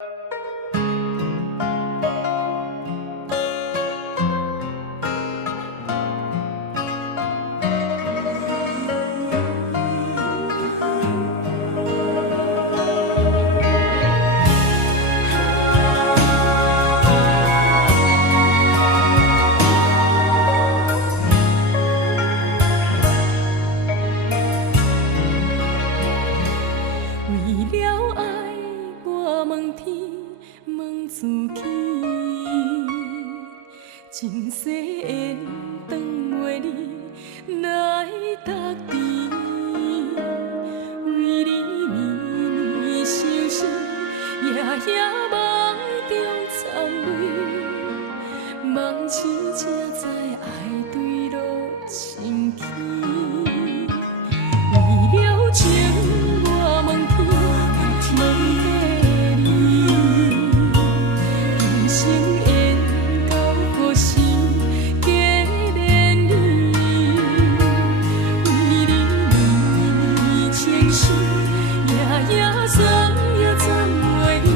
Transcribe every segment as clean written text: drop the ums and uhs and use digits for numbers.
为了爱，我问天，问自己，前世缘断袂离，来搭甜。为你年年相思，夜夜梦中参泪，梦醒才知爱对落深起。为了情，我问天，问地理，人生缘到何时结连理？为你年年情绪，夜夜算也算袂离，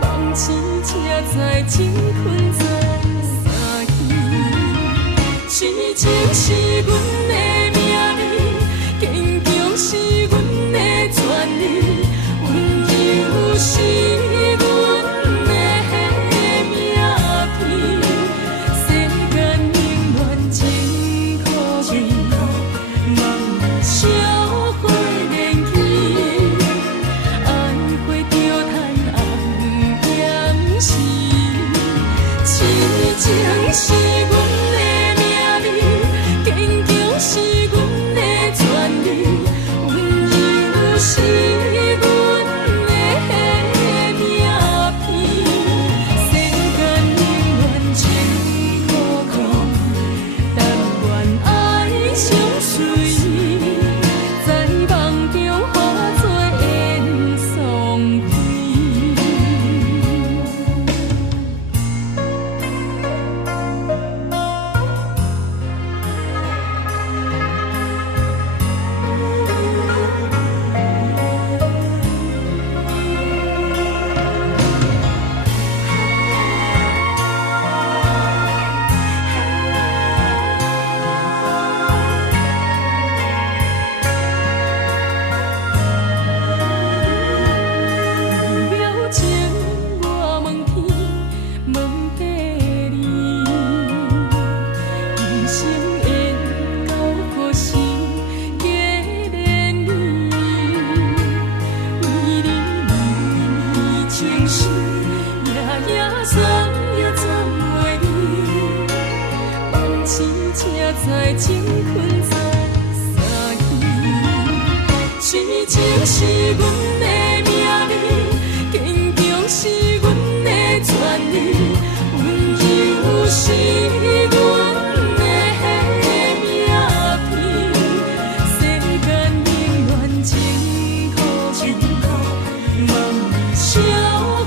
梦醒才知情困在三更。痴情是阮的命里，坚强是阮的旋律，温柔是阮的命片。世间冷暖情可贵，梦里烧火燃起，爱花着叹红颜时，痴情是阮的命里，坚强是阮的旋律，温柔是阮的命片。世间冷暖情可贵，但愿爱相随，在梦中化作烟囱灰。为了情，我问天，问地理，人生缘到何时结连理？为你年年情绪，夜夜算也算袂离，梦醒才知情困在三更。痴情是阮的命里，坚强是阮的旋律，温柔是阮的命片。世间冷暖情可贵，梦里烧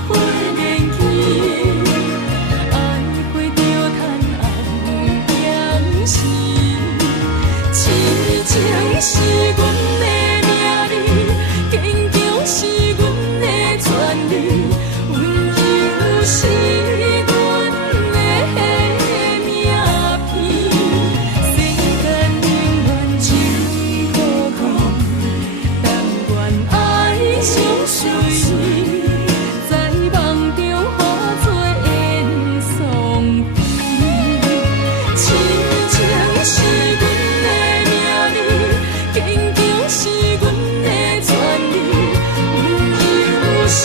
火燃起，爱花着叹红颜时，痴情是阮的命里，坚强是阮的旋律，温柔是阮的命片。世间冷暖情可贵，但愿爱相随，在梦中化作烟囱灰。痴情是阮的命里，坚强是阮的旋律，温柔是